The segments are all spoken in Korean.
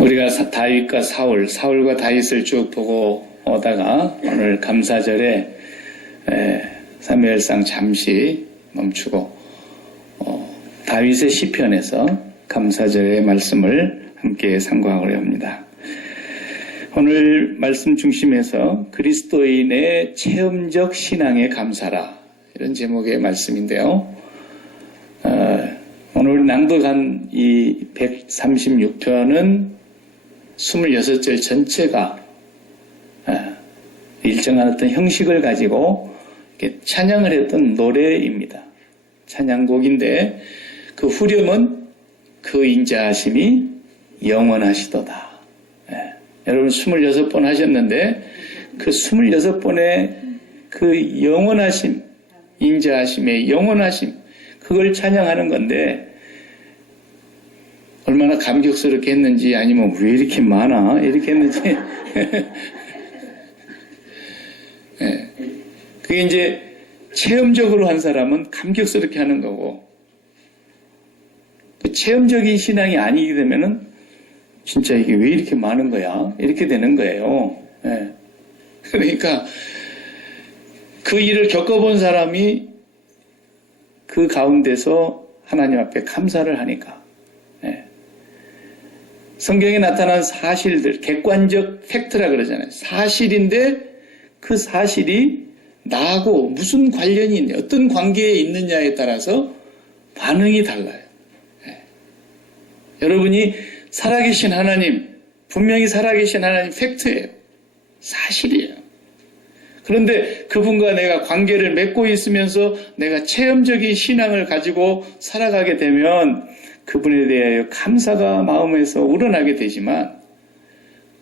우리가 다윗과 사울과 다윗을 쭉 보고 오다가 오늘 감사절에 사무엘상 잠시 멈추고 다윗의 시편에서 감사절의 말씀을 함께 상고하고자 합니다. 오늘 말씀 중심에서 그리스도인의 체험적 신앙의 감사라, 이런 제목의 말씀인데요. 오늘 낭독한 이 136편은 26절 전체가 일정한 어떤 형식을 가지고 이렇게 찬양을 했던 노래입니다. 찬양곡인데 그 후렴은 그 인자하심이 영원하시도다. 여러분 26번 하셨는데 그 26번의 그 영원하심, 인자하심의 영원하심, 그걸 찬양하는 건데 얼마나 감격스럽게 했는지, 아니면 왜 이렇게 많아 이렇게 했는지 그게 이제 체험적으로 한 사람은 감격스럽게 하는 거고, 그 체험적인 신앙이 아니게 되면은 진짜 이게 왜 이렇게 많은 거야 이렇게 되는 거예요. 그러니까 그 일을 겪어본 사람이 그 가운데서 하나님 앞에 감사를 하니까, 성경에 나타난 사실들, 객관적 팩트라 그러잖아요. 사실인데 그 사실이 나하고 무슨 관련이 있냐, 어떤 관계에 있느냐에 따라서 반응이 달라요. 여러분이 살아계신 하나님, 분명히 살아계신 하나님 팩트예요. 사실이에요. 그런데 그분과 내가 관계를 맺고 있으면서 내가 체험적인 신앙을 가지고 살아가게 되면 그분에 대하여 감사가 마음에서 우러나게 되지만,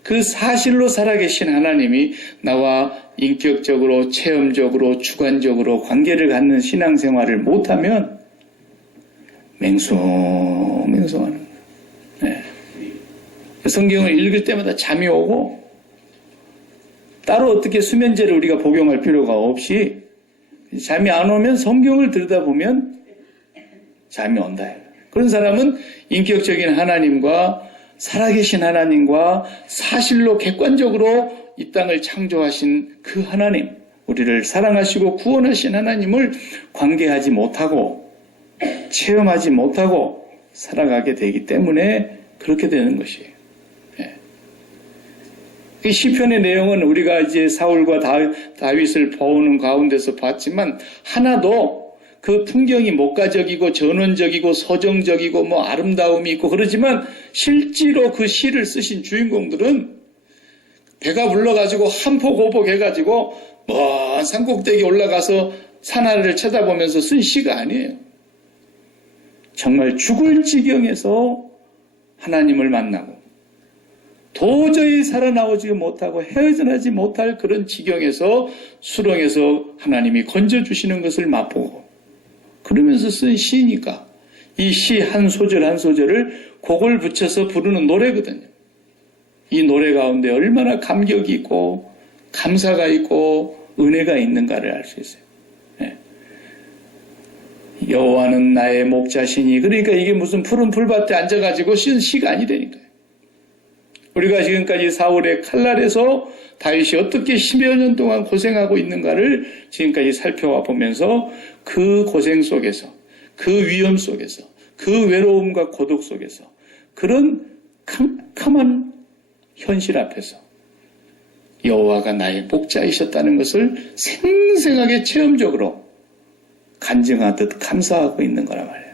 그 사실로 살아계신 하나님이 나와 인격적으로, 체험적으로, 주관적으로 관계를 갖는 신앙생활을 못하면 맹숭맹숭하는 거예요. 성경을 읽을 때마다 잠이 오고, 따로 어떻게 수면제를 우리가 복용할 필요가 없이 잠이 안 오면 성경을 들여다보면 잠이 온다. 그런 사람은 인격적인 하나님과 살아계신 하나님과 사실로 객관적으로 이 땅을 창조하신 그 하나님, 우리를 사랑하시고 구원하신 하나님을 관계하지 못하고 체험하지 못하고 살아가게 되기 때문에 그렇게 되는 것이에요. 이 시편의 내용은 우리가 이제 사울과 다윗을 보는 가운데서 봤지만, 하나도 그 풍경이 목가적이고 전원적이고 서정적이고 뭐 아름다움이 있고 그러지만, 실제로 그 시를 쓰신 주인공들은 배가 불러가지고 한포고복 해가지고 먼 산꼭대기 올라가서 산하를 쳐다보면서 쓴 시가 아니에요. 정말 죽을 지경에서 하나님을 만나고 도저히 살아나오지 못하고 헤어나지 못할 그런 지경에서, 수렁에서 하나님이 건져주시는 것을 맛보고 그러면서 쓴 시니까 이 시 한 소절 한 소절을 곡을 붙여서 부르는 노래거든요. 이 노래 가운데 얼마나 감격이 있고 감사가 있고 은혜가 있는가를 알 수 있어요. 여호와는 나의 목자시니, 그러니까 이게 무슨 푸른 풀밭에 앉아가지고 쓴 시가 아니라니까요. 우리가 지금까지 사울의 칼날에서 다윗이 어떻게 10여 년 동안 고생하고 있는가를 지금까지 살펴와 보면서, 그 고생 속에서, 그 위험 속에서, 그 외로움과 고독 속에서, 그런 캄캄한 현실 앞에서 여호와가 나의 목자이셨다는 것을 생생하게 체험적으로 간증하듯 감사하고 있는 거란 말이에요.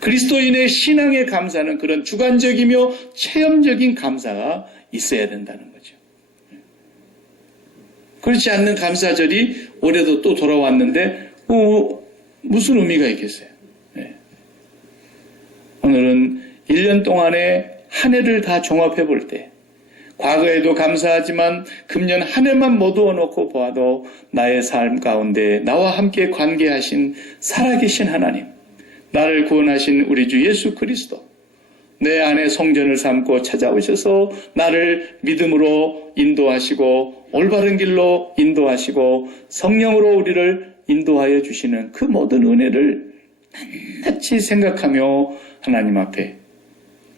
그리스도인의 신앙의 감사는 그런 주관적이며 체험적인 감사가 있어야 된다는 거죠. 그렇지 않는 감사절이 올해도 또 돌아왔는데 무슨 의미가 있겠어요? 오늘은 1년 동안의 한 해를 다 종합해 볼 때, 과거에도 감사하지만 금년 한 해만 모두어 놓고 보아도 나의 삶 가운데 나와 함께 관계하신 살아계신 하나님, 나를 구원하신 우리 주 예수 그리스도, 내 안에 성전을 삼고 찾아오셔서 나를 믿음으로 인도하시고 올바른 길로 인도하시고 성령으로 우리를 인도하여 주시는 그 모든 은혜를 낱낱이 생각하며 하나님 앞에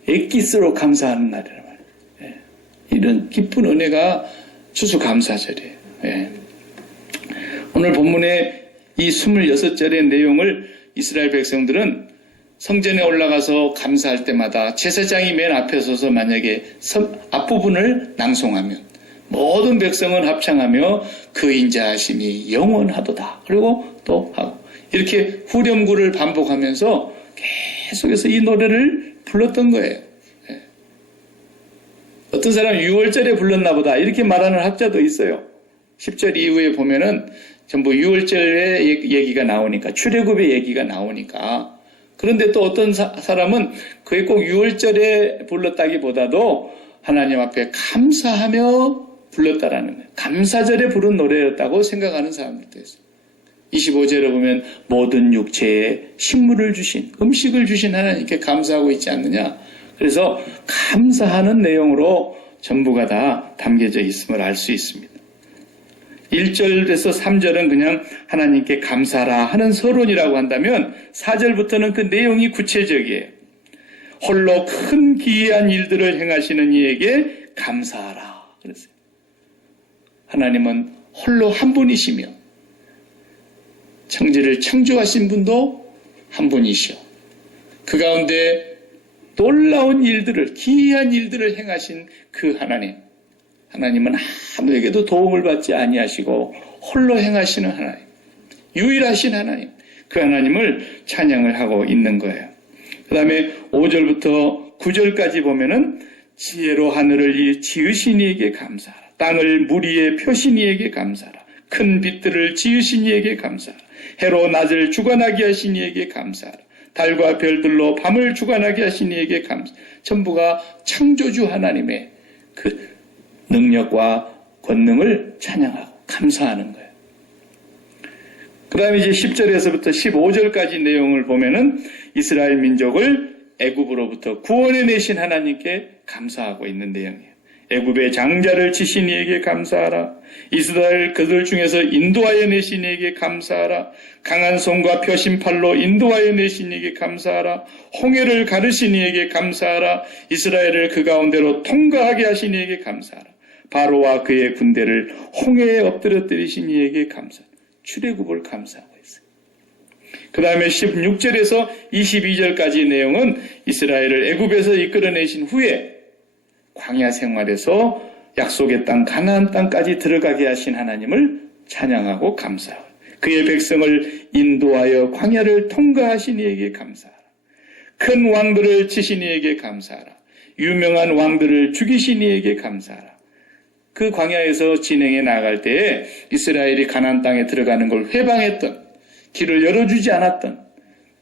액기스로 감사하는 날이란 말이에요. 예. 이런 기쁜 은혜가 추수감사절이에요. 예. 오늘 본문의 이 26절의 내용을 이스라엘 백성들은 성전에 올라가서 감사할 때마다 제사장이 맨 앞에 서서 만약에 앞부분을 낭송하면 모든 백성은 합창하며 그 인자하심이 영원하도다. 그리고 또 하고 이렇게 후렴구를 반복하면서 계속해서 이 노래를 불렀던 거예요. 예. 어떤 사람은 6월절에 불렀나 보다 이렇게 말하는 학자도 있어요. 10절 이후에 보면은 전부 6월절의 얘기가 나오니까 출애굽의 얘기가 나오니까. 그런데 또 어떤 사람은 그게 꼭 6월절에 불렀다기보다도 하나님 앞에 감사하며 불렀다라는 거예요. 감사절에 부른 노래였다고 생각하는 사람들도 있어요. 25절에 보면 모든 육체에 식물을 주신, 음식을 주신 하나님께 감사하고 있지 않느냐. 그래서 감사하는 내용으로 전부가 다 담겨져 있음을 알 수 있습니다. 1절에서 3절은 그냥 하나님께 감사라 하는 서론이라고 한다면 4절부터는 그 내용이 구체적이에요. 홀로 큰 기이한 일들을 행하시는 이에게 감사하라. 그랬어요. 하나님은 홀로 한 분이시며 천지를 창조하신 분도 한 분이시오. 그 가운데 놀라운 일들을, 기이한 일들을 행하신 그 하나님은 아무에게도 도움을 받지 아니하시고 홀로 행하시는 하나님, 유일하신 하나님, 그 하나님을 찬양을 하고 있는 거예요. 그 다음에 5절부터 9절까지 보면은 지혜로 하늘을 지으신 이에게 감사하라. 땅을 물 위에 펴신 이에게 감사하라. 큰 빛들을 지으신 이에게 감사하라. 해로 낮을 주관하게 하신 이에게 감사하라. 달과 별들로 밤을 주관하게 하신 이에게 감사하라. 전부가 창조주 하나님의 그 능력과 권능을 찬양하고 감사하는 거예요. 그 다음에 이제 10절에서부터 15절까지 내용을 보면은 이스라엘 민족을 애굽으로부터 구원해 내신 하나님께 감사하고 있는 내용이에요. 애굽의 장자를 치신 이에게 감사하라. 이스라엘 그들 중에서 인도하여 내신 이에게 감사하라. 강한 손과 펴신 팔로 인도하여 내신 이에게 감사하라. 홍해를 가르신 이에게 감사하라. 이스라엘을 그 가운데로 통과하게 하신 이에게 감사하라. 바로와 그의 군대를 홍해에 엎드려뜨리신 이에게 감사하라. 출애굽을 감사하고 있어요. 그 다음에 16절에서 22절까지 내용은 이스라엘을 애굽에서 이끌어내신 후에 광야 생활에서 약속의 땅 가나안 땅까지 들어가게 하신 하나님을 찬양하고 감사하라. 그의 백성을 인도하여 광야를 통과하신 이에게 감사하라. 큰 왕들을 치신 이에게 감사하라. 유명한 왕들을 죽이신 이에게 감사하라. 그 광야에서 진행해 나갈 때에 이스라엘이 가나안 땅에 들어가는 걸 회방했던, 길을 열어주지 않았던,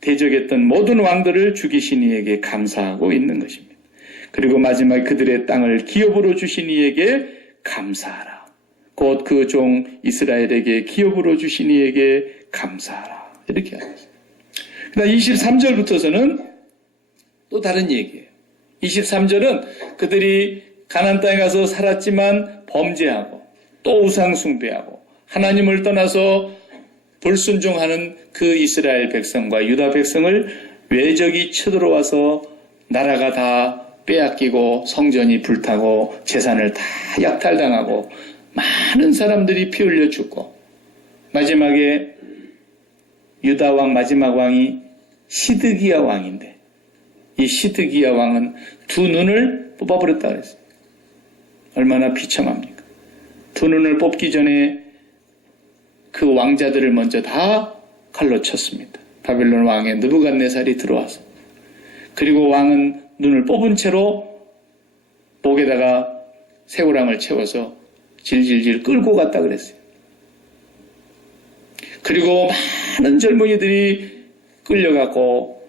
대적했던 모든 왕들을 죽이신 이에게 감사하고 있는 것입니다. 그리고 마지막에 그들의 땅을 기업으로 주신 이에게 감사하라. 곧 그 종 이스라엘에게 기업으로 주신 이에게 감사하라. 이렇게 하고 있어요. 그다음 23절부터서는 또 다른 얘기예요. 23절은 그들이 가나안 땅에 가서 살았지만 범죄하고 또 우상 숭배하고 하나님을 떠나서 불순종하는 그 이스라엘 백성과 유다 백성을 외적이 쳐들어와서 나라가 다 빼앗기고 성전이 불타고 재산을 다 약탈당하고 많은 사람들이 피 흘려 죽고 마지막에 유다 왕 마지막 왕이 시드기야 왕인데 이 시드기야 왕은 두 눈을 뽑아버렸다 그랬어요. 얼마나 비참합니까? 두 눈을 뽑기 전에 그 왕자들을 먼저 다 칼로 쳤습니다. 바벨론 왕의 느부갓네살이 들어와서. 그리고 왕은 눈을 뽑은 채로 목에다가 새우랑을 채워서 질질질 끌고 갔다 그랬어요. 그리고 많은 젊은이들이 끌려갔고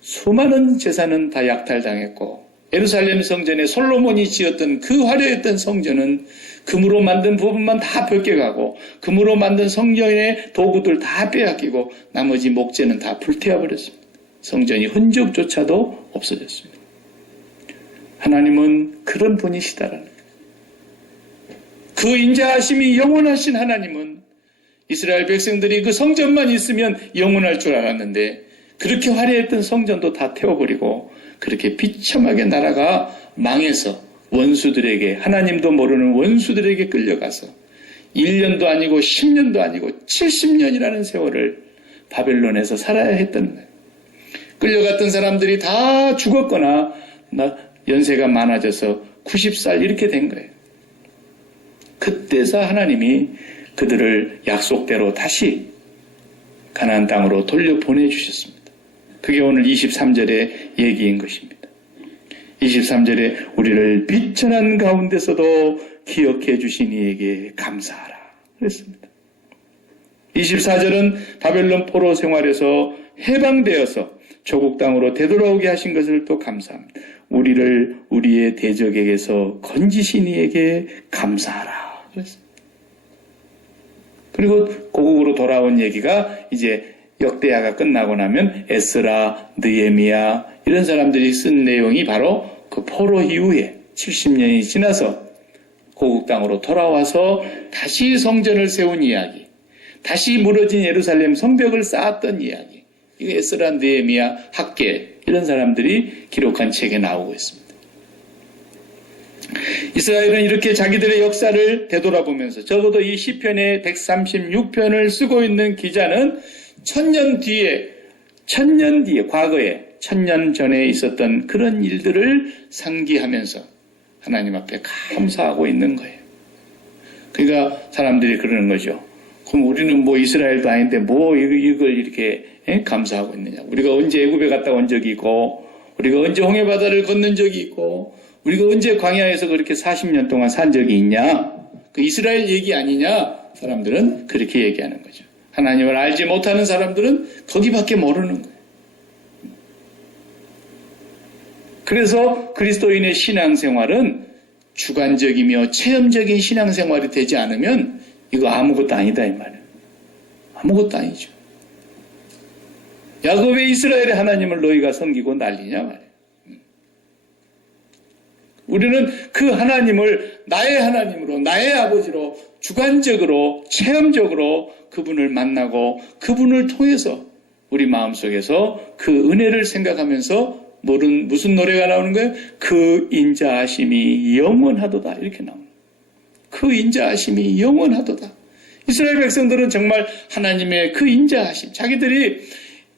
수많은 재산은 다 약탈당했고 예루살렘 성전에 솔로몬이 지었던 그 화려했던 성전은 금으로 만든 부분만 다 벗겨가고 금으로 만든 성전의 도구들 다 빼앗기고 나머지 목재는 다 불태워버렸습니다. 성전이 흔적조차도 없어졌습니다. 하나님은 그런 분이시다라는 거예요. 그 인자하심이 영원하신 하나님은 이스라엘 백성들이 그 성전만 있으면 영원할 줄 알았는데 그렇게 화려했던 성전도 다 태워버리고 그렇게 비참하게 나라가 망해서 원수들에게, 하나님도 모르는 원수들에게 끌려가서 1년도 아니고 10년도 아니고 70년이라는 세월을 바벨론에서 살아야 했던 거예요. 끌려갔던 사람들이 다 죽었거나 연세가 많아져서 90살 이렇게 된 거예요. 그때서 하나님이 그들을 약속대로 다시 가나안 땅으로 돌려보내주셨습니다. 그게 오늘 23절의 얘기인 것입니다. 23절에 우리를 비천한 가운데서도 기억해 주신 이에게 감사하라 그랬습니다. 24절은 바벨론 포로 생활에서 해방되어서 조국 땅으로 되돌아오게 하신 것을 또 감사합니다. 우리를 우리의 대적에게서 건지신 이에게 감사하라 그랬습니다. 그리고 고국으로 돌아온 얘기가 이제 역대하가 끝나고 나면 에스라, 느헤미야 이런 사람들이 쓴 내용이 바로 그 포로 이후에 70년이 지나서 고국 땅으로 돌아와서 다시 성전을 세운 이야기, 다시 무너진 예루살렘 성벽을 쌓았던 이야기, 이거 에스라, 느헤미야, 학개 이런 사람들이 기록한 책에 나오고 있습니다. 이스라엘은 이렇게 자기들의 역사를 되돌아보면서 적어도 이 시편의 136편을 쓰고 있는 기자는 천년 뒤에 과거에 1000년 전에 있었던 그런 일들을 상기하면서 하나님 앞에 감사하고 있는 거예요. 그러니까 사람들이 그러는 거죠. 그럼 우리는 뭐 이스라엘도 아닌데 뭐 이걸 이렇게 감사하고 있느냐. 우리가 언제 애굽에 갔다 온 적이 있고, 우리가 언제 홍해바다를 건넌 적이 있고, 우리가 언제 광야에서 그렇게 40년 동안 산 적이 있냐. 그 이스라엘 얘기 아니냐. 사람들은 그렇게 얘기하는 거죠. 하나님을 알지 못하는 사람들은 거기밖에 모르는 거예요. 그래서 그리스도인의 신앙생활은 주관적이며 체험적인 신앙생활이 되지 않으면 이거 아무것도 아니다 이 말이에요. 아무것도 아니죠. 야곱의 이스라엘의 하나님을 너희가 섬기고 난리냐 말이에요. 우리는 그 하나님을 나의 하나님으로, 나의 아버지로 주관적으로, 체험적으로 그분을 만나고 그분을 통해서 우리 마음속에서 그 은혜를 생각하면서 무슨 노래가 나오는 거예요? 그 인자하심이 영원하도다 이렇게 나옵니다. 그 인자하심이 영원하도다. 이스라엘 백성들은 정말 하나님의 그 인자하심, 자기들이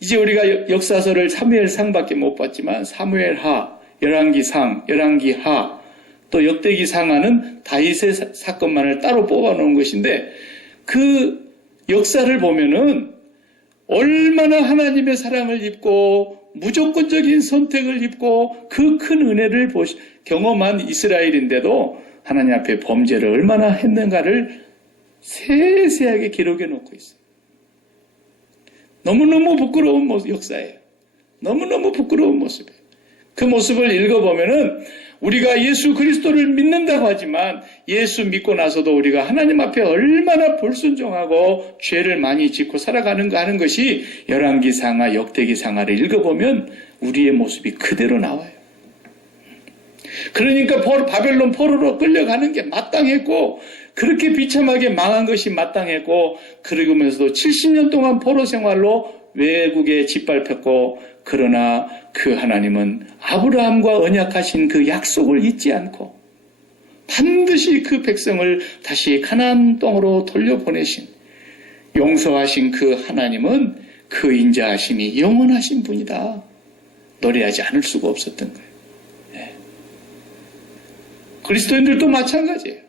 이제 우리가 역사서를 사무엘상밖에 못 봤지만 사무엘하, 열왕기상, 열왕기하, 또 역대기상하는 다윗의 사건만을 따로 뽑아놓은 것인데 그 역사를 보면은 얼마나 하나님의 사랑을 입고 무조건적인 선택을 입고 그 큰 은혜를 경험한 이스라엘인데도 하나님 앞에 범죄를 얼마나 했는가를 세세하게 기록해 놓고 있어요. 너무너무 부끄러운 역사예요. 너무너무 부끄러운 모습이에요. 그 모습을 읽어보면은 우리가 예수 그리스도를 믿는다고 하지만 예수 믿고 나서도 우리가 하나님 앞에 얼마나 불순종하고 죄를 많이 짓고 살아가는가 하는 것이 열왕기상하, 역대기상하를 읽어보면 우리의 모습이 그대로 나와요. 그러니까 바벨론 포로로 끌려가는 게 마땅했고 그렇게 비참하게 망한 것이 마땅했고 그러면서도 70년 동안 포로 생활로 외국에 짓밟혔고 그러나 그 하나님은 아브라함과 언약하신 그 약속을 잊지 않고 반드시 그 백성을 다시 가나안 땅으로 돌려보내신 용서하신 그 하나님은 그 인자하심이 영원하신 분이다. 노래하지 않을 수가 없었던 거예요. 네. 그리스도인들도 마찬가지예요.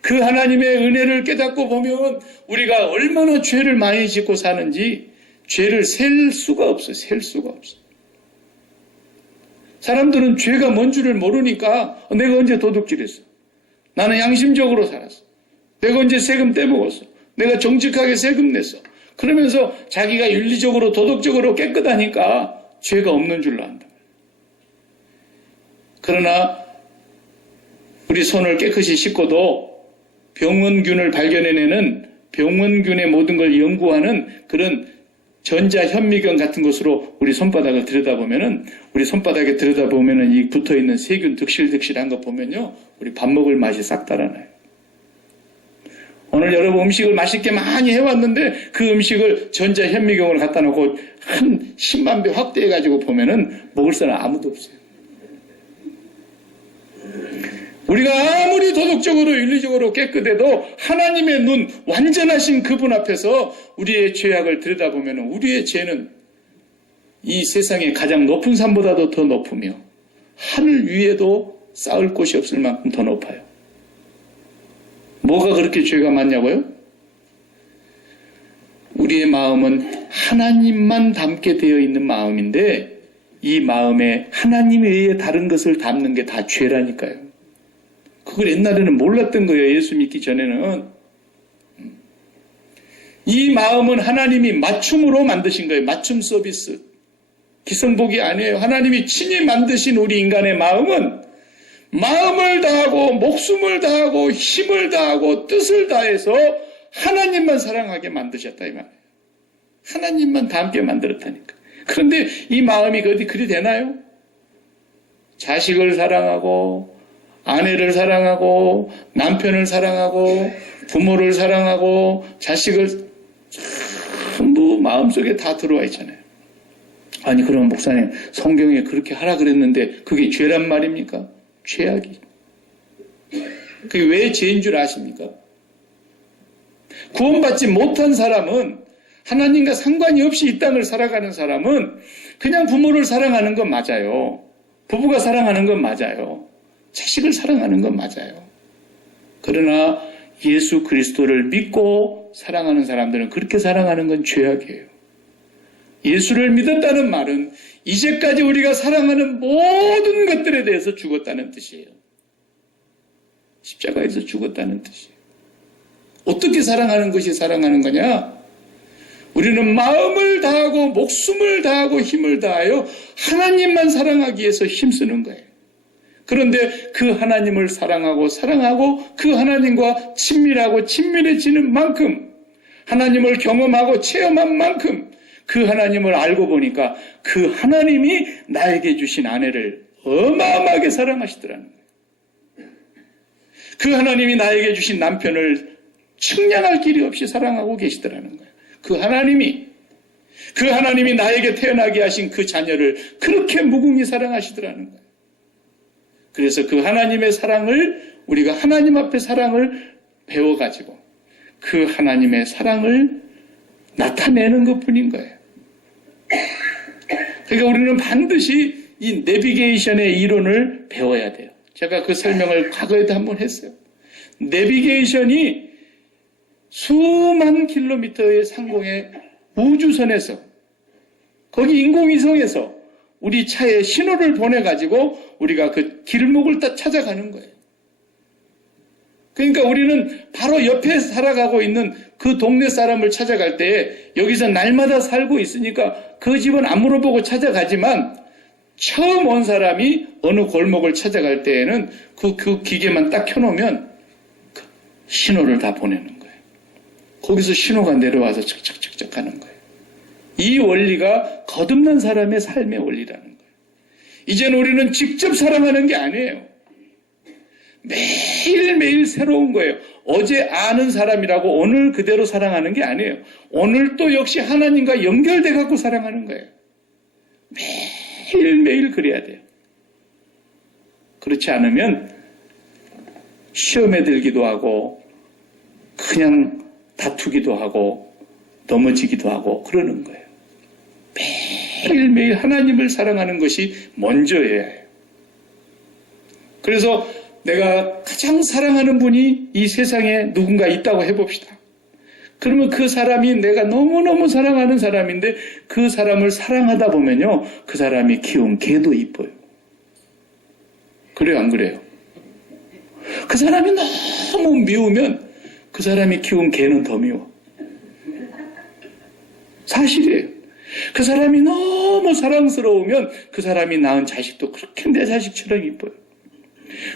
그 하나님의 은혜를 깨닫고 보면 우리가 얼마나 죄를 많이 짓고 사는지 죄를 셀 수가 없어요. 셀 수가 없어요. 사람들은 죄가 뭔 줄을 모르니까 내가 언제 도둑질했어? 나는 양심적으로 살았어. 내가 언제 세금 떼먹었어? 내가 정직하게 세금 냈어. 그러면서 자기가 윤리적으로 도덕적으로 깨끗하니까 죄가 없는 줄로 안다. 그러나 우리 손을 깨끗이 씻고도 병원균을 발견해내는 병원균의 모든 걸 연구하는 그런 전자현미경 같은 것으로 우리 손바닥을 들여다보면은 우리 손바닥에 들여다보면은 이 붙어있는 세균 득실득실한 거 보면요 우리 밥 먹을 맛이 싹 달아나요. 오늘 여러분 음식을 맛있게 많이 해왔는데 그 음식을 전자현미경을 갖다 놓고 한 10만 배 확대해가지고 보면은 먹을 사람 아무도 없어요. 우리가 아무리 도덕적으로 윤리적으로 깨끗해도 하나님의 눈, 완전하신 그분 앞에서 우리의 죄악을 들여다보면 우리의 죄는 이 세상의 가장 높은 산보다도 더 높으며 하늘 위에도 쌓을 곳이 없을 만큼 더 높아요. 뭐가 그렇게 죄가 많냐고요? 우리의 마음은 하나님만 담게 되어 있는 마음인데 이 마음에 하나님 외에 다른 것을 담는 게 다 죄라니까요. 그걸 옛날에는 몰랐던 거예요. 예수 믿기 전에는. 이 마음은 하나님이 맞춤으로 만드신 거예요. 맞춤 서비스. 기성복이 아니에요. 하나님이 친히 만드신 우리 인간의 마음은 마음을 다하고 목숨을 다하고 힘을 다하고 뜻을 다해서 하나님만 사랑하게 만드셨다 이 말이에요. 하나님만 닮게 만들었다니까. 그런데 이 마음이 어디 그리 되나요? 자식을 사랑하고 아내를 사랑하고 남편을 사랑하고 부모를 사랑하고 자식을 전부 마음속에 다 들어와 있잖아요. 아니 그럼 목사님 성경에 그렇게 하라 그랬는데 그게 죄란 말입니까? 죄악이. 그게 왜 죄인 줄 아십니까? 구원받지 못한 사람은 하나님과 상관이 없이 이 땅을 살아가는 사람은 그냥 부모를 사랑하는 건 맞아요. 부부가 사랑하는 건 맞아요. 자식을 사랑하는 건 맞아요. 그러나 예수 그리스도를 믿고 사랑하는 사람들은 그렇게 사랑하는 건 죄악이에요. 예수를 믿었다는 말은 이제까지 우리가 사랑하는 모든 것들에 대해서 죽었다는 뜻이에요. 십자가에서 죽었다는 뜻이에요. 어떻게 사랑하는 것이 사랑하는 거냐? 우리는 마음을 다하고 목숨을 다하고 힘을 다하여 하나님만 사랑하기 위해서 힘쓰는 거예요. 그런데 그 하나님을 사랑하고 그 하나님과 친밀해지는 만큼 하나님을 경험하고 체험한 만큼 그 하나님을 알고 보니까 그 하나님이 나에게 주신 아내를 어마어마하게 사랑하시더라는 거예요. 그 하나님이 나에게 주신 남편을 측량할 길이 없이 사랑하고 계시더라는 거예요. 그 하나님이 나에게 태어나게 하신 그 자녀를 그렇게 무궁히 사랑하시더라는 거예요. 그래서 그 하나님의 사랑을 우리가 하나님 앞에 사랑을 배워가지고 그 하나님의 사랑을 나타내는 것뿐인 거예요. 그러니까 우리는 반드시 이 내비게이션의 이론을 배워야 돼요. 제가 그 설명을 과거에도 한번 했어요. 내비게이션이 수만 킬로미터의 상공의 우주선에서 거기 인공위성에서 우리 차에 신호를 보내가지고 우리가 그 길목을 딱 찾아가는 거예요. 그러니까 우리는 바로 옆에 살아가고 있는 그 동네 사람을 찾아갈 때 여기서 날마다 살고 있으니까 그 집은 안 물어보고 찾아가지만 처음 온 사람이 어느 골목을 찾아갈 때에는 그 기계만 딱 켜놓으면 신호를 다 보내는 거예요. 거기서 신호가 내려와서 척척척척 하는 거예요. 이 원리가 거듭난 사람의 삶의 원리라는 거예요. 이제는 우리는 직접 사랑하는 게 아니에요. 매일매일 새로운 거예요. 어제 아는 사람이라고 오늘 그대로 사랑하는 게 아니에요. 오늘 또 역시 하나님과 연결돼 갖고 사랑하는 거예요. 매일매일 그래야 돼요. 그렇지 않으면 시험에 들기도 하고 그냥 다투기도 하고 넘어지기도 하고 그러는 거예요. 매일매일 하나님을 사랑하는 것이 먼저여야 해요. 그래서 내가 가장 사랑하는 분이 이 세상에 누군가 있다고 해봅시다. 그러면 그 사람이 내가 너무너무 사랑하는 사람인데 그 사람을 사랑하다 보면요. 그 사람이 키운 개도 이뻐요. 그래요, 안 그래요? 그 사람이 너무 미우면 그 사람이 키운 개는 더 미워. 사실이에요. 그 사람이 너무 사랑스러우면 그 사람이 낳은 자식도 그렇게 내 자식처럼 이뻐요.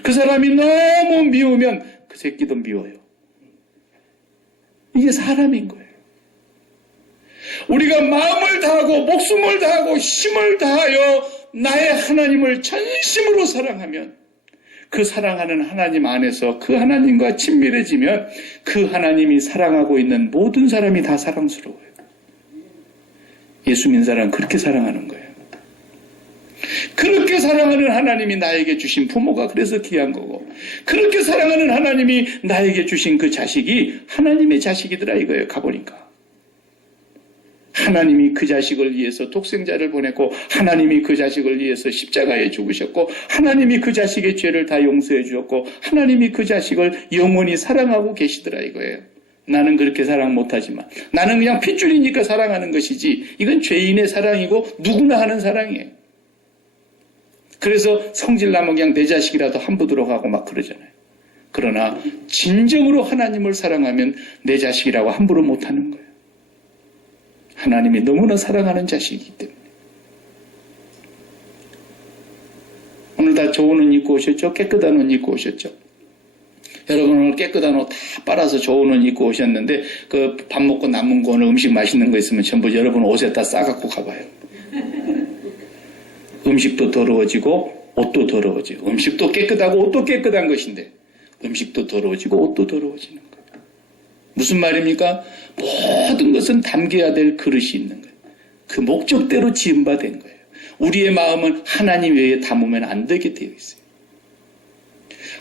그 사람이 너무 미우면 그 새끼도 미워요. 이게 사람인 거예요. 우리가 마음을 다하고 목숨을 다하고 힘을 다하여 나의 하나님을 전심으로 사랑하면 그 사랑하는 하나님 안에서 그 하나님과 친밀해지면 그 하나님이 사랑하고 있는 모든 사람이 다 사랑스러워요. 예수 믿는 사람은 그렇게 사랑하는 거예요. 그렇게 사랑하는 하나님이 나에게 주신 부모가 그래서 귀한 거고, 그렇게 사랑하는 하나님이 나에게 주신 그 자식이 하나님의 자식이더라 이거예요. 가보니까 하나님이 그 자식을 위해서 독생자를 보냈고, 하나님이 그 자식을 위해서 십자가에 죽으셨고, 하나님이 그 자식의 죄를 다 용서해 주었고, 하나님이 그 자식을 영원히 사랑하고 계시더라 이거예요. 나는 그렇게 사랑 못하지만, 나는 그냥 핏줄이니까 사랑하는 것이지, 이건 죄인의 사랑이고 누구나 하는 사랑이에요. 그래서 성질나면 그냥 내 자식이라도 함부 들어가고 막 그러잖아요. 그러나 진정으로 하나님을 사랑하면 내 자식이라고 함부로 못하는 거예요. 하나님이 너무나 사랑하는 자식이기 때문에. 오늘 다 좋은 옷 입고 오셨죠? 깨끗한 옷 입고 오셨죠? 여러분 오늘 깨끗한 옷 다 빨아서 좋은 옷 입고 오셨는데, 그 밥 먹고 남은 거 오늘 음식 맛있는 거 있으면 전부 여러분 옷에다 싸갖고 가봐요. 음식도 더러워지고 옷도 더러워지고, 음식도 깨끗하고 옷도 깨끗한 것인데 음식도 더러워지고 옷도 더러워지는 거예요. 무슨 말입니까? 모든 것은 담겨야 될 그릇이 있는 거예요. 그 목적대로 지은 바 된 거예요. 우리의 마음은 하나님 외에 담으면 안 되게 되어 있어요.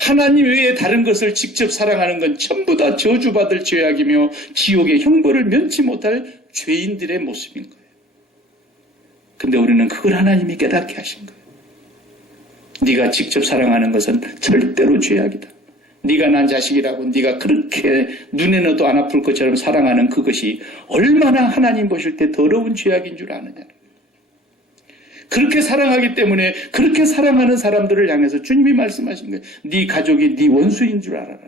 하나님 외에 다른 것을 직접 사랑하는 건 전부 다 저주받을 죄악이며 지옥의 형벌을 면치 못할 죄인들의 모습인 거예요. 근데 우리는 그걸 하나님이 깨닫게 하신 거예요. 네가 직접 사랑하는 것은 절대로 죄악이다. 네가 난 자식이라고 네가 그렇게 눈에 넣어도 안 아플 것처럼 사랑하는 그것이 얼마나 하나님 보실 때 더러운 죄악인 줄 아느냐. 그렇게 사랑하기 때문에 그렇게 사랑하는 사람들을 향해서 주님이 말씀하신 거예요. 네 가족이 네 원수인 줄 알아라.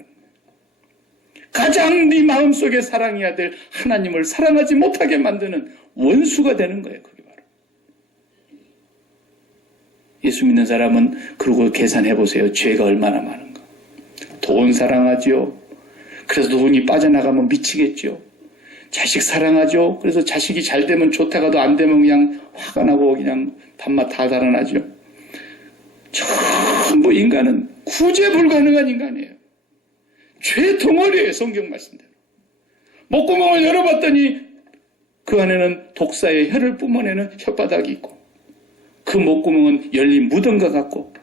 가장 네 마음속에 사랑해야 될 하나님을 사랑하지 못하게 만드는 원수가 되는 거예요. 그게 바로. 예수 믿는 사람은 그러고 계산해 보세요. 죄가 얼마나 많은가. 돈 사랑하죠. 그래서 돈이 빠져나가면 미치겠죠. 자식 사랑하죠. 그래서 자식이 잘 되면 좋다가도 안 되면 그냥 화가 나고 그냥 단맛 다 달아나죠. 전부 인간은 구제 불가능한 인간이에요. 죄 덩어리예요. 성경 말씀대로. 목구멍을 열어봤더니 그 안에는 독사의 혀를 뿜어내는 혓바닥이 있고, 그 목구멍은 열린 무덤과 같고,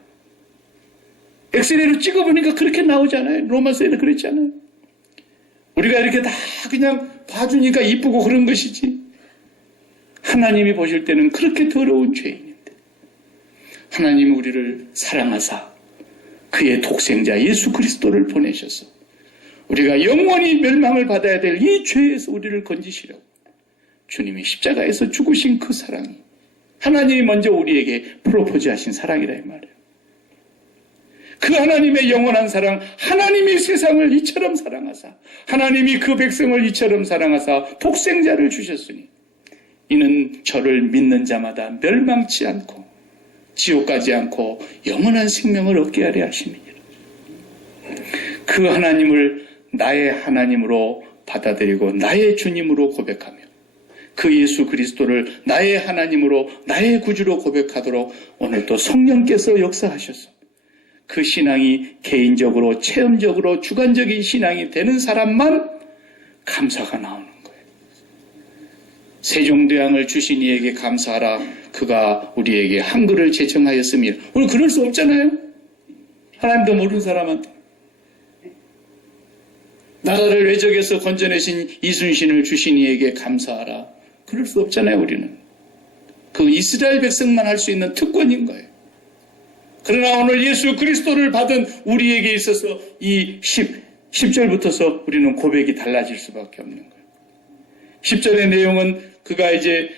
엑스레이로 찍어보니까 그렇게 나오잖아요. 로마서에는 그랬잖아요. 우리가 이렇게 다 그냥 봐주니까 이쁘고 그런 것이지, 하나님이 보실 때는 그렇게 더러운 죄인인데, 하나님이 우리를 사랑하사 그의 독생자 예수 그리스도를 보내셔서 우리가 영원히 멸망을 받아야 될 이 죄에서 우리를 건지시려고 주님이 십자가에서 죽으신 그 사랑이 하나님이 먼저 우리에게 프로포즈 하신 사랑이라 이 말이에요. 그 하나님의 영원한 사랑, 하나님이 세상을 이처럼 사랑하사, 하나님이 그 백성을 이처럼 사랑하사 독생자를 주셨으니 이는 저를 믿는 자마다 멸망치 않고 지옥 가지 않고 영원한 생명을 얻게 하려 하심이니라. 그 하나님을 나의 하나님으로 받아들이고 나의 주님으로 고백하며 그 예수 그리스도를 나의 하나님으로 나의 구주로 고백하도록 오늘 또 성령께서 역사하셔서 그 신앙이 개인적으로 체험적으로 주관적인 신앙이 되는 사람만 감사가 나오는 거예요. 세종대왕을 주신 이에게 감사하라. 그가 우리에게 한글을 제정하였으며. 오늘 그럴 수 없잖아요. 하나님도 모르는 사람한테. 나라를 외적에서 건져내신 이순신을 주신 이에게 감사하라. 그럴 수 없잖아요. 우리는. 그 이스라엘 백성만 할 수 있는 특권인 거예요. 그러나 오늘 예수 그리스도를 받은 우리에게 있어서 이 10절부터서 우리는 고백이 달라질 수밖에 없는 거예요. 10절의 내용은 그가 이제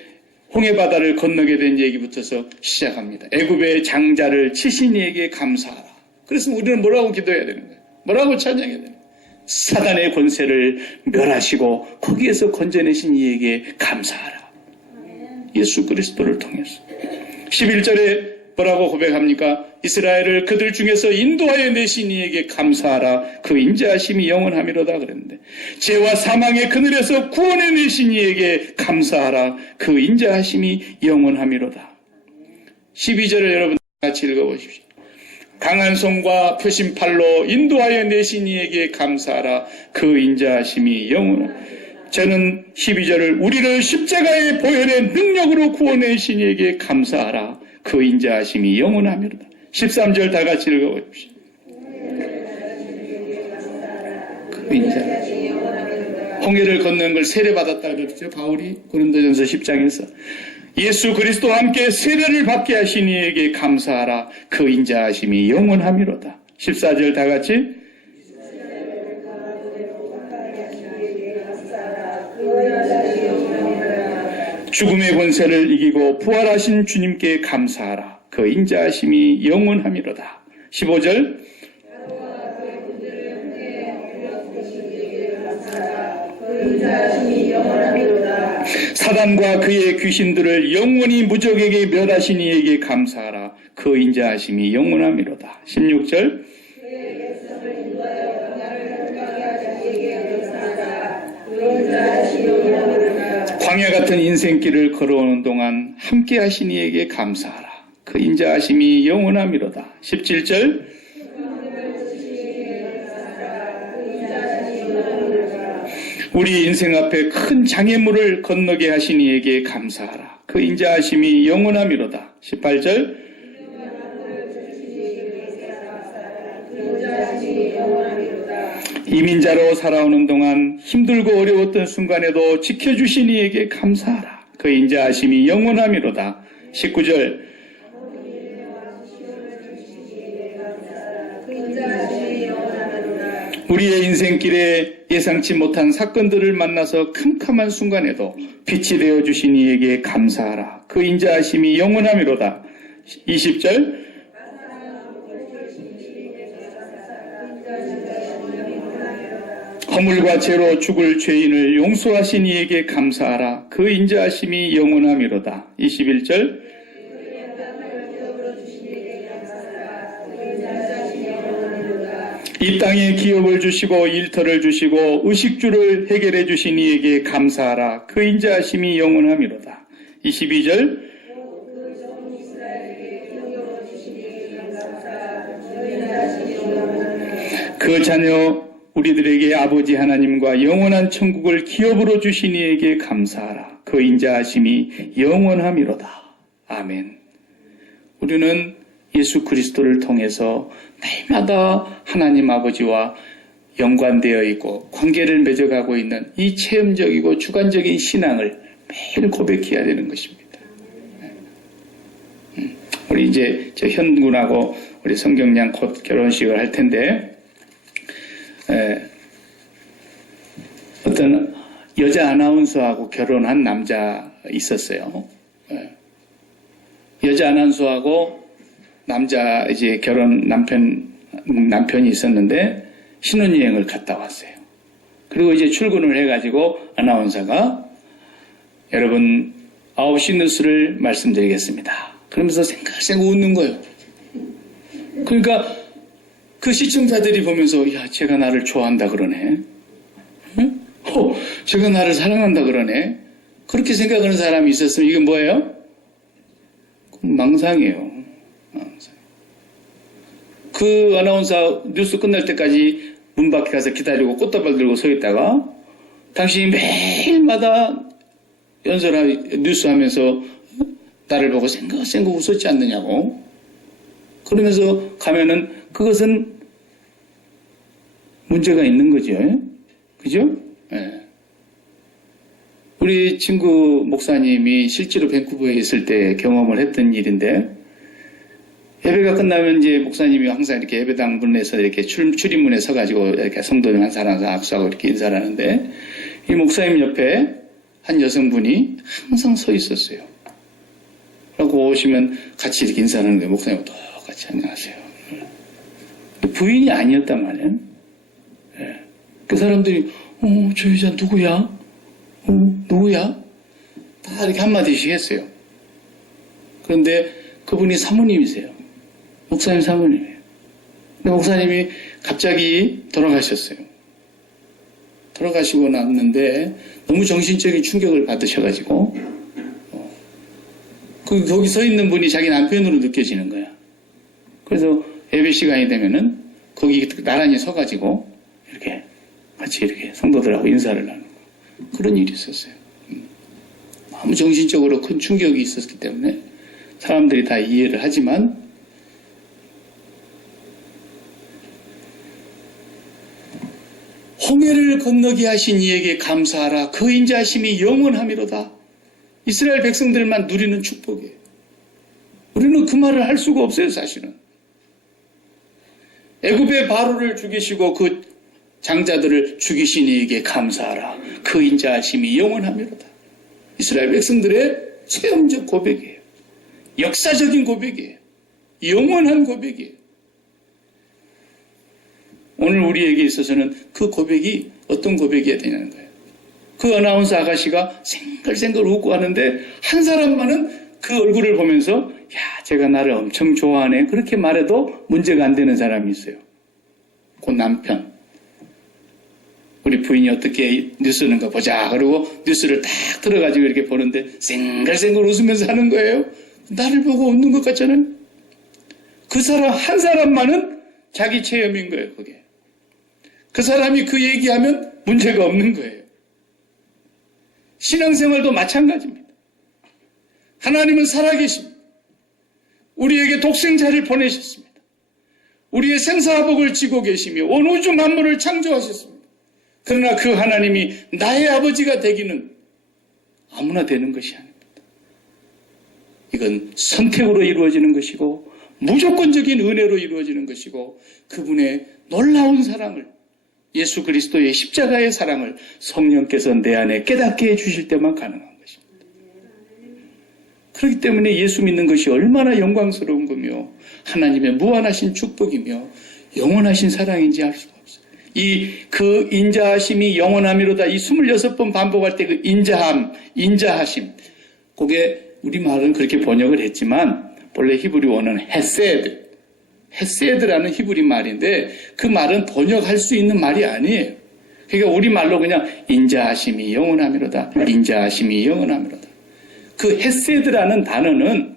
홍해바다를 건너게 된 얘기부터서 시작합니다. 애굽의 장자를 치신 이에게 감사하라. 그래서 우리는 뭐라고 기도해야 되는 거예요? 뭐라고 찬양해야 되는 거예요? 사단의 권세를 멸하시고 거기에서 건져내신 이에게 감사하라. 예수 그리스도를 통해서. 11절에 뭐라고 고백합니까? 이스라엘을 그들 중에서 인도하여 내신 이에게 감사하라. 그 인자하심이 영원함이로다 그랬는데, 죄와 사망의 그늘에서 구원해 내신 이에게 감사하라. 그 인자하심이 영원함이로다. 12절을 여러분 같이 읽어보십시오. 강한 손과 표심팔로 인도하여 내신 이에게 감사하라. 그 인자하심이 영원하다. 저는 12절을 우리를 십자가의 보혈의 능력으로 구원내신 이에게 감사하라. 그 인자하심이 영원하미로다. 13절 다 같이 읽어보십시오. 그 인자. 홍해를 건너는 걸 세례받았다 그랬죠. 바울이 고린도전서 10장에서. 예수 그리스도와 함께 세례를 받게 하신 이에게 감사하라. 그 인자하심이 영원하미로다. 14절 다 같이. 죽음의 권세를 이기고 부활하신 주님께 감사하라. 그 인자하심이 영원하미로다. 15절. 사단과 그의 귀신들을 영원히 무적에게 멸하신 이에게 감사하라. 그 인자하심이 영원하미로다. 16절. 광야 같은 인생길을 걸어오는 동안 함께 하신 이에게 감사하라. 그 인자하심이 영원하미로다. 17절. 우리 인생 앞에 큰 장애물을 건너게 하신 이에게 감사하라. 그 인자하심이 영원하미로다. 18절. 이민자로 살아오는 동안 힘들고 어려웠던 순간에도 지켜주신 이에게 감사하라. 그 인자하심이 영원하미로다. 19절. 우리의 인생길에 예상치 못한 사건들을 만나서 캄캄한 순간에도 빛이 되어주신 이에게 감사하라. 그 인자하심이 영원하미로다. 20절. 허물과 죄로 죽을 죄인을 용서하신 이에게 감사하라. 그 인자하심이 영원하미로다. 21절. 이 땅에 기업을 주시고 일터를 주시고 의식주를 해결해 주신 이에게 감사하라. 그 인자하심이 영원하미로다. 22절. 그 자녀 우리들에게 아버지 하나님과 영원한 천국을 기업으로 주신 이에게 감사하라. 그 인자하심이 영원하미로다. 아멘. 우리는 예수 그리스도를 통해서 날마다 하나님 아버지와 연관되어 있고 관계를 맺어가고 있는 이 체험적이고 주관적인 신앙을 매일 고백해야 되는 것입니다. 우리 이제 저 현군하고 우리 성경양 곧 결혼식을 할 텐데 어떤 여자 아나운서하고 결혼한 남자 있었어요. 여자 아나운서하고 남자 이제 결혼 남편이 있었는데 신혼여행을 갔다 왔어요. 그리고 이제 출근을 해가지고 아나운서가 여러분 9시 뉴스를 말씀드리겠습니다. 그러면서 생각생각 웃는 거예요. 그러니까 그 시청자들이 보면서 야 쟤가 나를 좋아한다 그러네. 응? 쟤가 나를 사랑한다 그러네. 그렇게 생각하는 사람이 있었으면 이건 뭐예요? 망상이에요. 그 아나운서 뉴스 끝날 때까지 문 밖에 가서 기다리고 꽃다발 들고 서 있다가 당신이 매일마다 뉴스 하면서 나를 보고 생각생각 웃었지 않느냐고. 그러면서 가면은 그것은 문제가 있는 거죠. 그죠? 네. 우리 친구 목사님이 실제로 밴쿠버에 있을 때 경험을 했던 일인데 예배가 끝나면 이제 목사님이 항상 이렇게 예배당 문에서 이렇게 출입문에 서가지고 이렇게 성도님 한 사람 악수하고 이렇게 인사를 하는데 이 목사님 옆에 한 여성분이 항상 서 있었어요. 그러고 오시면 같이 이렇게 인사하는 거예요. 목사님 똑같이 안녕하세요. 부인이 아니었단 말이에요. 네. 그 사람들이 저 여자 누구야? 누구야? 다 이렇게 한마디씩 했어요. 그런데 그분이 사모님이세요. 목사님 사모님이에요. 근데 목사님이 갑자기 돌아가셨어요. 돌아가시고 났는데 너무 정신적인 충격을 받으셔가지고 거기 서 있는 분이 자기 남편으로 느껴지는 거야. 그래서 예배 시간이 되면은 거기 나란히 서가지고 이렇게 같이 이렇게 성도들하고 인사를 나누고 그런 일이 있었어요. 너무 정신적으로 큰 충격이 있었기 때문에 사람들이 다 이해를 하지만 홍해를 건너게 하신 이에게 감사하라. 그 인자하심이 영원함이로다. 이스라엘 백성들만 누리는 축복이에요. 우리는 그 말을 할 수가 없어요, 사실은. 애굽의 바로를 죽이시고 그 장자들을 죽이신 이에게 감사하라. 그 인자하심이 영원함이로다. 이스라엘 백성들의 체험적 고백이에요. 역사적인 고백이에요. 영원한 고백이에요. 오늘 우리에게 있어서는 그 고백이 어떤 고백이어야 되냐는 거예요. 그 아나운서 아가씨가 생글생글 웃고 하는데 한 사람만은 그 얼굴을 보면서 야, 제가 나를 엄청 좋아하네. 그렇게 말해도 문제가 안 되는 사람이 있어요. 그 남편. 우리 부인이 어떻게 뉴스는 거 보자. 그리고 뉴스를 딱 들어가지고 이렇게 보는데 생글생글 웃으면서 하는 거예요. 나를 보고 웃는 것 같잖아요. 그 사람 한 사람만은 자기 체험인 거예요. 그게. 그 사람이 그 얘기하면 문제가 없는 거예요. 신앙생활도 마찬가지입니다. 하나님은 살아계십니다. 우리에게 독생자를 보내셨습니다. 우리의 생사화복을 지고 계시며 온 우주 만물을 창조하셨습니다. 그러나 그 하나님이 나의 아버지가 되기는 아무나 되는 것이 아닙니다. 이건 선택으로 이루어지는 것이고 무조건적인 은혜로 이루어지는 것이고 그분의 놀라운 사랑을 예수 그리스도의 십자가의 사랑을 성령께서 내 안에 깨닫게 해주실 때만 가능한 것입니다. 그렇기 때문에 예수 믿는 것이 얼마나 영광스러운 거며 하나님의 무한하신 축복이며 영원하신 사랑인지 알 수가 없어요. 그 인자하심이 영원함이로다. 이 26번 반복할 때 그 인자하심. 그게 우리말은 그렇게 번역을 했지만 본래 히브리어는 헤세드라는 히브리 말인데 그 말은 번역할 수 있는 말이 아니에요. 그러니까 우리말로 그냥 인자하심이 영원함이로다. 인자하심이 영원함이로다. 그 헤세드라는 단어는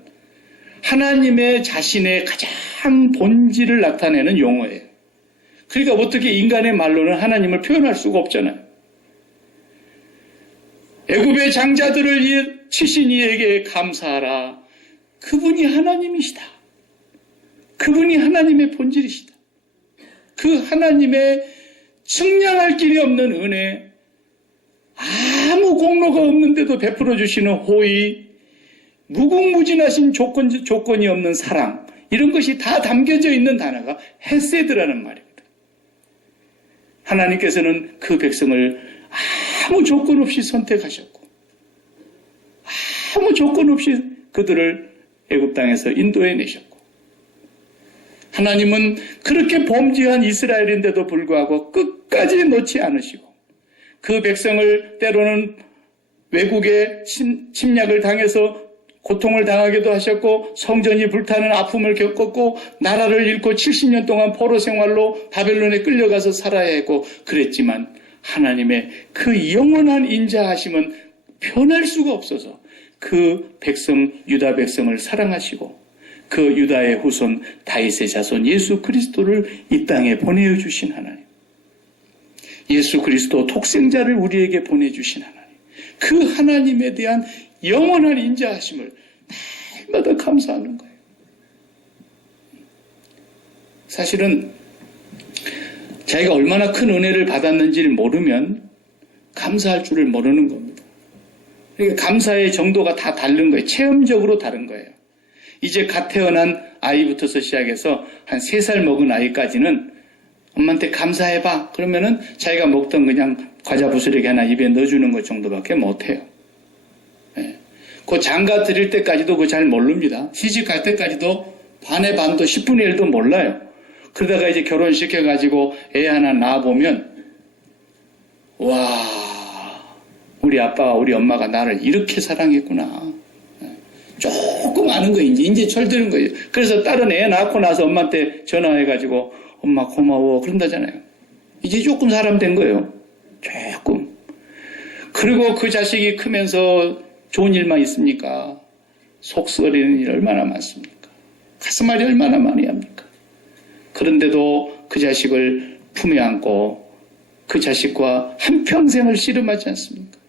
하나님의 자신의 가장 본질을 나타내는 용어예요. 그러니까 어떻게 인간의 말로는 하나님을 표현할 수가 없잖아요. 애굽의 장자들을 치신 이에게 감사하라. 그분이 하나님이시다. 그분이 하나님의 본질이시다. 그 하나님의 측량할 길이 없는 은혜, 아무 공로가 없는데도 베풀어 주시는 호의, 무궁무진하신 조건이 없는 사랑, 이런 것이 다 담겨져 있는 단어가 헤세드라는 말입니다. 하나님께서는 그 백성을 아무 조건 없이 선택하셨고 아무 조건 없이 그들을 애굽 땅에서 인도해 내셨고 하나님은 그렇게 범죄한 이스라엘인데도 불구하고 끝까지 놓지 않으시고 그 백성을 때로는 외국의 침략을 당해서 고통을 당하기도 하셨고 성전이 불타는 아픔을 겪었고 나라를 잃고 70년 동안 포로 생활로 바벨론에 끌려가서 살아야 했고 그랬지만 하나님의 그 영원한 인자하심은 변할 수가 없어서 그 백성 유다 백성을 사랑하시고 그 유다의 후손 다윗의 자손 예수 그리스도를 이 땅에 보내주신 하나님, 예수 그리스도 독생자를 우리에게 보내주신 하나님, 그 하나님에 대한 영원한 인자하심을 날마다 감사하는 거예요. 사실은 자기가 얼마나 큰 은혜를 받았는지를 모르면 감사할 줄을 모르는 겁니다. 그러니까 감사의 정도가 다 다른 거예요. 체험적으로 다른 거예요. 이제 갓 태어난 아이부터서 시작해서 한 3살 먹은 아이까지는 엄마한테 감사해봐. 그러면은 자기가 먹던 그냥 과자 부스러기 하나 입에 넣어주는 것 정도밖에 못해요. 네. 그 장가 드릴 때까지도 그거 잘 모릅니다. 시집 갈 때까지도 반의 반도 10분의 1도 몰라요. 그러다가 이제 결혼시켜가지고 애 하나 낳아보면, 와, 우리 아빠가 우리 엄마가 나를 이렇게 사랑했구나. 조금 아는 거예요. 이제 철드는 거예요. 그래서 딸은 애 낳고 나서 엄마한테 전화해가지고 엄마 고마워 그런다잖아요. 이제 조금 사람 된 거예요. 조금. 그리고 그 자식이 크면서 좋은 일만 있습니까? 속 썩이는 일 얼마나 많습니까? 가슴앓이 얼마나 많이 합니까? 그런데도 그 자식을 품에 안고 그 자식과 한평생을 씨름하지 않습니까?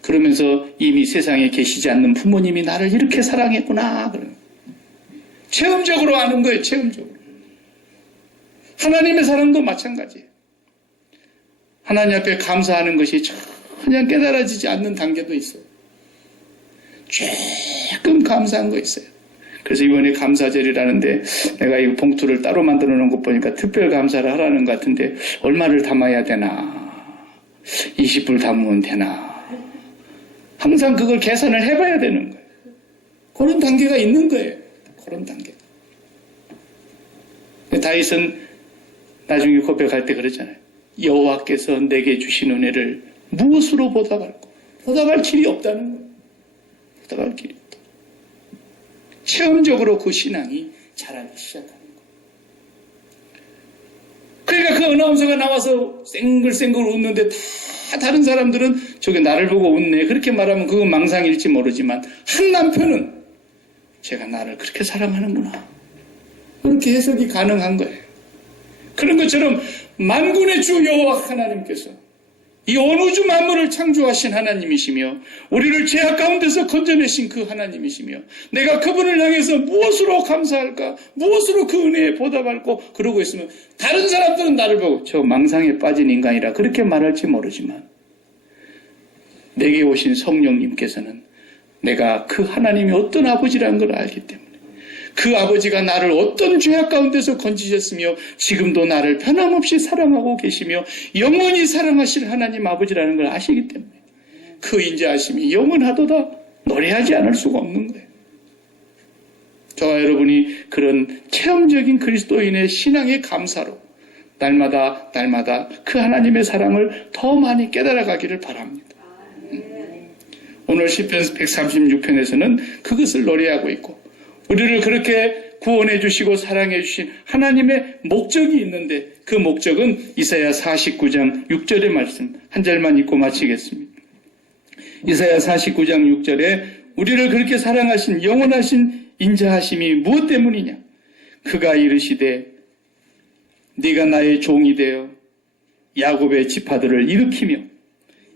그러면서 이미 세상에 계시지 않는 부모님이 나를 이렇게 사랑했구나. 체험적으로 아는 거예요. 체험적으로. 하나님의 사랑도 마찬가지예요. 하나님 앞에 감사하는 것이 전혀 깨달아지지 않는 단계도 있어요. 조금 감사한 거 있어요. 그래서 이번에 감사절이라는데 내가 이 봉투를 따로 만들어 놓은 것 보니까 특별 감사를 하라는 것 같은데 얼마를 담아야 되나? 20불 담으면 되나? 항상 그걸 계산을 해봐야 되는 거예요. 그런 단계가 있는 거예요. 그런 단계. 다윗은 나중에 고백할 때 그러잖아요. 여호와께서 내게 주신 은혜를 무엇으로 보답할까? 보답할 길이 없다는 거예요. 보답할 길이 없다. 체험적으로 그 신앙이 자라기 시작하는 거예요. 그러니까 그 아나운서가 나와서 쌩글쌩글 웃는데 다 다른 사람들은 저게 나를 보고 웃네 그렇게 말하면 그건 망상일지 모르지만 한 남편은 제가 나를 그렇게 사랑하는구나 그렇게 해석이 가능한 거예요. 그런 것처럼 만군의 주 여호와 하나님께서 이 온 우주 만물을 창조하신 하나님이시며 우리를 죄악 가운데서 건져내신 그 하나님이시며 내가 그분을 향해서 무엇으로 감사할까? 무엇으로 그 은혜에 보답할까? 그러고 있으면 다른 사람들은 나를 보고 저 망상에 빠진 인간이라 그렇게 말할지 모르지만 내게 오신 성령님께서는 내가 그 하나님이 어떤 아버지라는 걸 알기 때문에 그 아버지가 나를 어떤 죄악 가운데서 건지셨으며 지금도 나를 변함없이 사랑하고 계시며 영원히 사랑하실 하나님 아버지라는 걸 아시기 때문에 그 인자하심이 영원하도다 노래하지 않을 수가 없는 거예요. 저와 여러분이 그런 체험적인 그리스도인의 신앙의 감사로 날마다 그 하나님의 사랑을 더 많이 깨달아가기를 바랍니다. 오늘 시편 136편에서는 그것을 노래하고 있고 우리를 그렇게 구원해 주시고 사랑해 주신 하나님의 목적이 있는데 그 목적은 이사야 49장 6절의 말씀 한 절만 읽고 마치겠습니다. 이사야 49장 6절에 우리를 그렇게 사랑하신 영원하신 인자하심이 무엇 때문이냐? 그가 이르시되 네가 나의 종이 되어 야곱의 지파들을 일으키며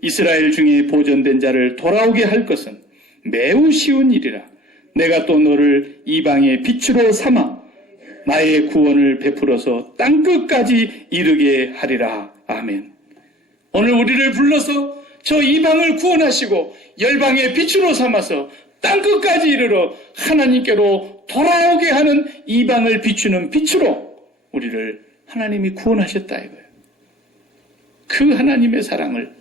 이스라엘 중에 보존된 자를 돌아오게 할 것은 매우 쉬운 일이라. 내가 또 너를 이방의 빛으로 삼아 나의 구원을 베풀어서 땅끝까지 이르게 하리라. 아멘. 오늘 우리를 불러서 저 이방을 구원하시고 열방의 빛으로 삼아서 땅끝까지 이르러 하나님께로 돌아오게 하는 이방을 비추는 빛으로 우리를 하나님이 구원하셨다 이거예요. 그 하나님의 사랑을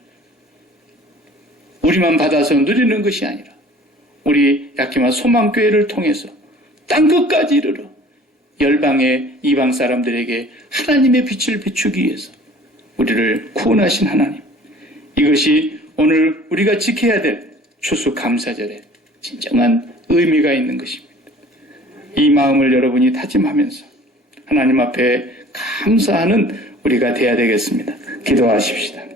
우리만 받아서 누리는 것이 아니라 우리 야키마 소망교회를 통해서 땅끝까지 이르러 열방의 이방 사람들에게 하나님의 빛을 비추기 위해서 우리를 구원하신 하나님. 이것이 오늘 우리가 지켜야 될 추수감사절의 진정한 의미가 있는 것입니다. 이 마음을 여러분이 다짐하면서 하나님 앞에 감사하는 우리가 되어야 되겠습니다. 기도하십시다.